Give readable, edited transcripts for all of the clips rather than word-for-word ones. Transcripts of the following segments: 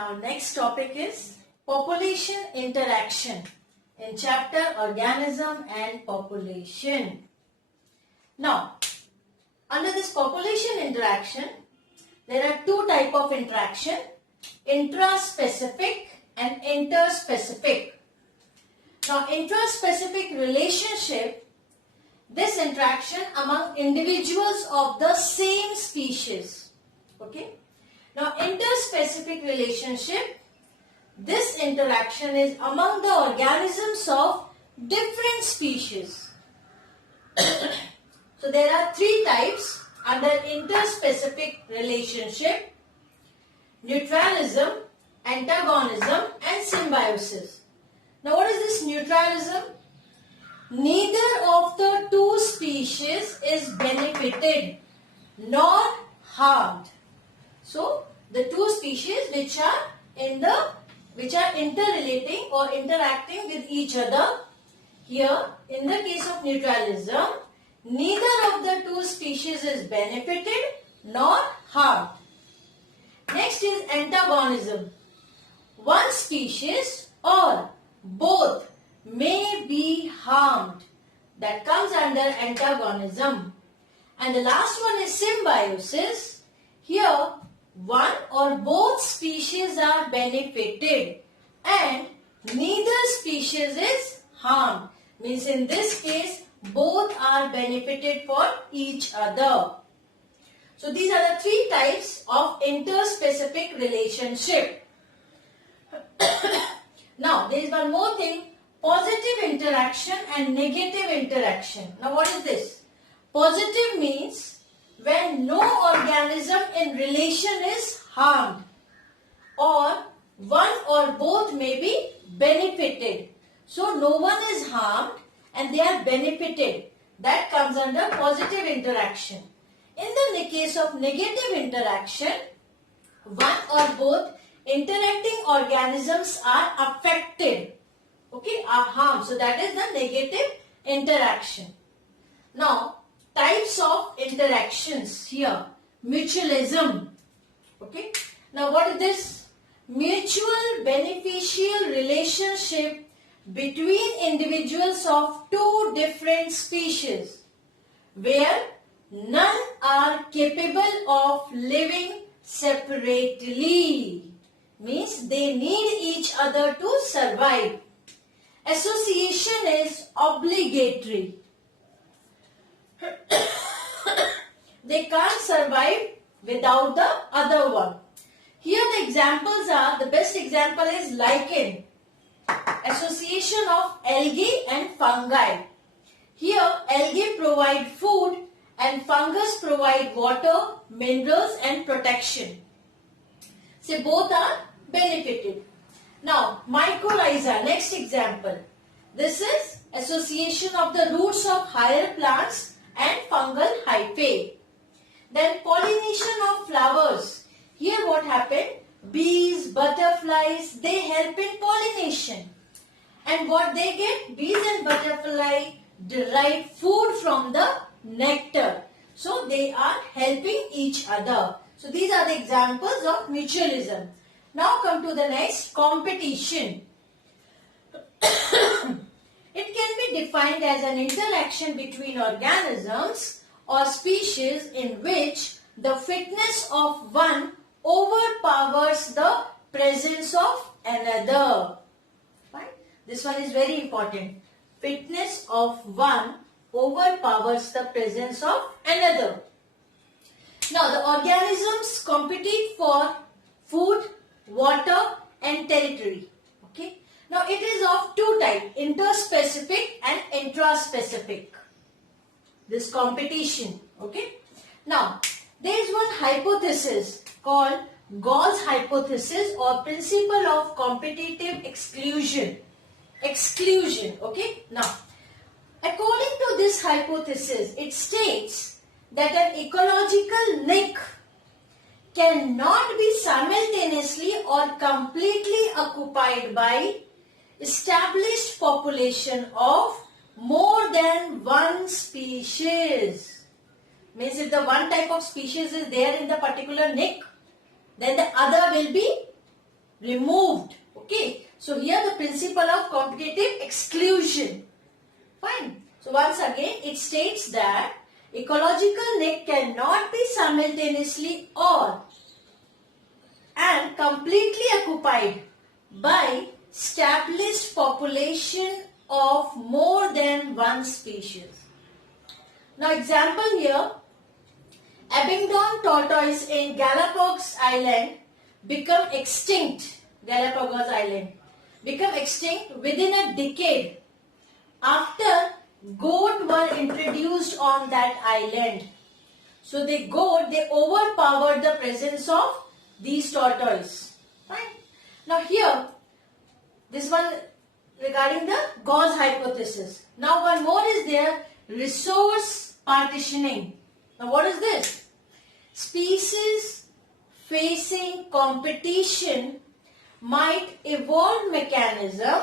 Now next topic is population interaction in chapter organism and population. Now under this population interaction there are two type of interaction, intraspecific and interspecific. Now intraspecific relationship, this interaction among individuals of the same species. Okay. Now interspecific relationship, this interaction is among the organisms of different species. So there are three types under interspecific relationship: neutralism, antagonism and symbiosis. Now what is this neutralism? Neither of the two species is benefited nor harmed. So the two species which are interrelating or interacting with each other, here in the case of neutralism, neither of the two species is benefited nor harmed. Next is antagonism. One species or both may be harmed. That comes under antagonism. And the last one is symbiosis. Here one or both species are benefited and neither species is harmed. Means in this case both are benefited for each other. So these are the three types of interspecific relationship. Now there is one more thing, positive interaction and negative interaction. Now what is this? Positive means when no organism in relation is harmed, or one or both may be benefited. So no one is harmed and they are benefited. That comes under positive interaction. In the case of negative interaction, one or both interacting organisms are affected, okay, are harmed. So that is the negative interaction. Now types of interactions here, mutualism. Okay. Now what is this? Mutual beneficial relationship between individuals of two different species where none are capable of living separately. Means they need each other to survive. Association is obligatory. They can't survive without the other one. Here the examples are, the best example is lichen. Association of algae and fungi. Here algae provide food and fungus provide water, minerals and protection. So both are benefited. Now mycorrhiza, next example. This is association of the roots of higher plants and fungal hyphae. Then pollination of flowers. Here what happened? Bees, butterflies, they help in pollination. And what they get? Bees and butterfly derive food from the nectar. So they are helping each other. So these are the examples of mutualism. Now come to the next, competition. It can be defined as an interaction between organisms or species in which the fitness of one overpowers the presence of another. Right? This one is very important. Fitness of one overpowers the presence of another. Now the organisms compete for food, water and territory. Okay. Now it is of two types, interspecific and intraspecific. This competition. Okay. Now there is one hypothesis called Gall's hypothesis or principle of competitive exclusion. Okay. Now according to this hypothesis, it states that an ecological niche cannot be simultaneously or completely occupied by established population of more than one species. Means if the one type of species is there in the particular niche, then the other will be removed. Okay. So here the principle of competitive exclusion. Fine. So once again it states that ecological neck cannot be simultaneously all and completely occupied by established population of more than one species. Now example here, Abingdon tortoise in Galapagos Island become extinct. Galapagos Island become extinct within a decade after goat were introduced on that island. So they overpowered the presence of these tortoise. Fine. Now here, this one regarding the Gauss hypothesis. Now one more is there, resource partitioning. Now what is this? Species facing competition might evolve mechanism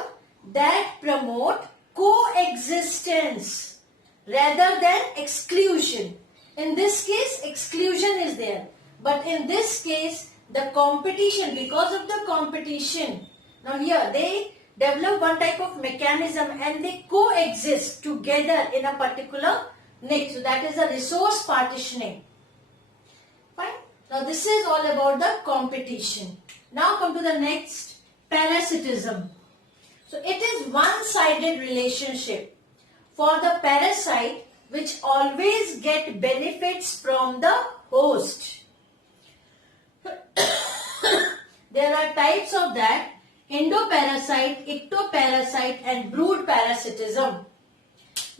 that promote coexistence rather than exclusion. In this case, exclusion is there. But in this case, the competition, because of the competition, now here they develop one type of mechanism and they coexist together in a particular niche. So that is a resource partitioning. Fine. Now this is all about the competition. Now come to the next, parasitism. So it is one-sided relationship for the parasite which always get benefits from the host. There are types of that, endoparasite, ectoparasite and brood parasitism.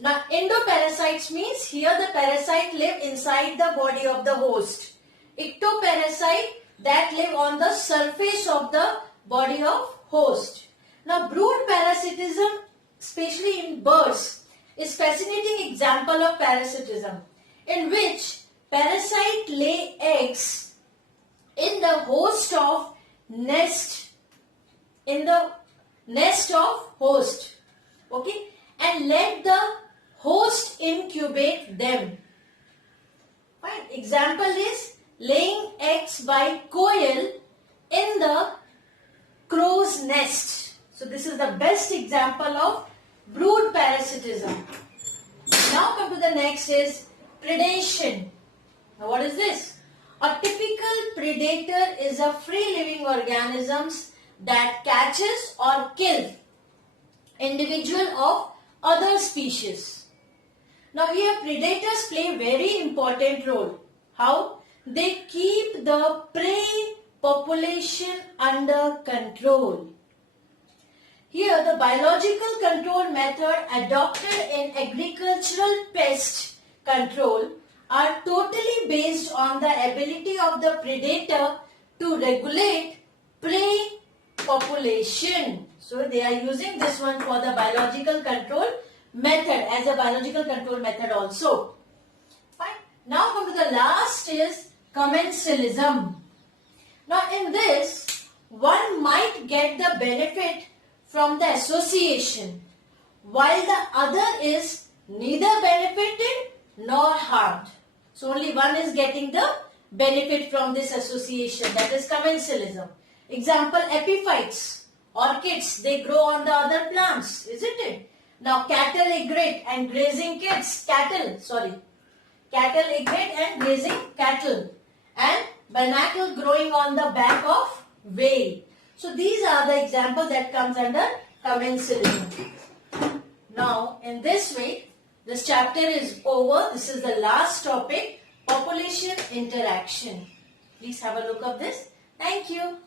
Now endoparasites means here the parasite live inside the body of the host. Ectoparasite that live on the surface of the body of host. Now brood parasitism, especially in birds, is fascinating example of parasitism in which parasite lay eggs in the host of nest, in the nest of host, okay, and let the host incubate them. Fine. Example is laying eggs by quail in the crow's nest. So this is the best example of brood parasitism. Now come to the next is predation. Now what is this? A typical predator is a free living organism that catches or kills individual of other species. Now here predators play very important role. How? They keep the prey population under control. Here the biological control method adopted in agricultural pest control are totally based on the ability of the predator to regulate prey population. So they are using this one for the biological control method as a biological control method also. Fine. Now come to the last is commensalism. Now in this, one might get the benefit from the association, while the other is neither benefited nor harmed. So only one is getting the benefit from this association, that is commensalism. Example, epiphytes, orchids, they grow on the other plants, isn't it? Now cattle aggregate and grazing cattle aggregate and grazing cattle, and barnacle growing on the back of whale. So these are the examples that comes under commensalism. Now in this way, this chapter is over. This is the last topic, population interaction. Please have a look of this. Thank you.